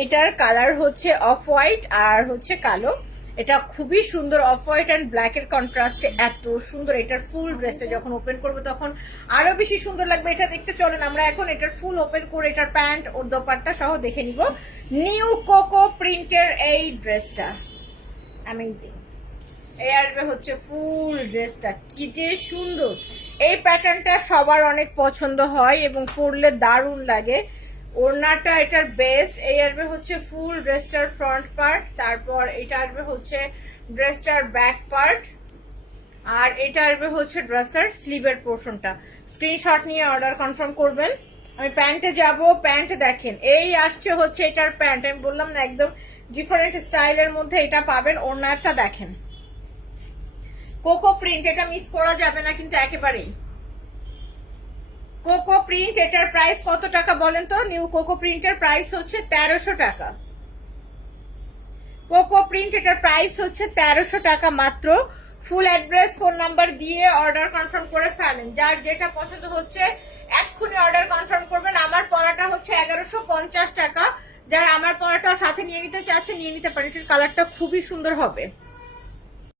এটার কালার হচ্ছে off white আর হচ্ছে কালো। এটা খুবই সুন্দর অফ হোয়াইট অ্যান্ড ব্ল্যাক এর কন্ট্রাস্টে এত সুন্দর। এটার ফুল ড্রেসটা যখন ওপেন করব তখন আরও বেশি সুন্দর লাগবে। এটা দেখতে চলেন, আমরা এখন এটার ফুল ওপেন করে এটার প্যান্ট ওর দোপাট্টা সহ দেখে নিব। নিউ কোকো প্রিন্টের এই ড্রেসটা অ্যামেজিং এই আসবে হচ্ছে ফুল ড্রেসটা কি যে সুন্দর। এই প্যাটার্নটা সবার অনেক পছন্দ হয় এবং পরলে দারুণ লাগে। ওড়নাটা এটার বেস্ট এই আসবে হচ্ছে ফুল ড্রেসটার ফ্রন্ট পার্ট তারপর এটা আসবে হচ্ছে ড্রেসটার ব্যাক পার্ট আর এটা আসবে হচ্ছে ড্রেসের স্লিভের পোর্শনটা স্ক্রিনশট নিয়ে অর্ডার কনফার্ম করবেন। আমি প্যান্টে যাব প্যান্ট দেখেন। এই আসছে হচ্ছে এটার প্যান্ট আমি বললাম না, একদম ডিফারেন্ট স্টাইলের মধ্যে এটা পাবেন, ওড়নাটা দেখেন। কোকো প্রিন্ট এটা মিস করা যাবে না কিন্তু একেবারেই। কোকো প্রিন্ট, এটার প্রাইস কত টাকা বলেন তো? নিউ কোকো প্রিন্টের প্রাইস হচ্ছে তেরোশো টাকা। কোকো প্রিন্ট, এটার প্রাইস হচ্ছে তেরোশো টাকা মাত্র। ফুল অ্যাড্রেস, ফোন নাম্বার দিয়ে অর্ডার কনফার্ম করে ফেলেন। যার যেটা পছন্দ হচ্ছে, এক্ষুনি অর্ডার কনফার্ম করবেন। আমার পড়াটা হচ্ছে এগারোশো পঞ্চাশ টাকা। যারা আমার পড়াটা সাথে নিয়ে নিতে চাচ্ছে নিয়ে নিতে পারেন। কালারটা খুবই সুন্দর হবে।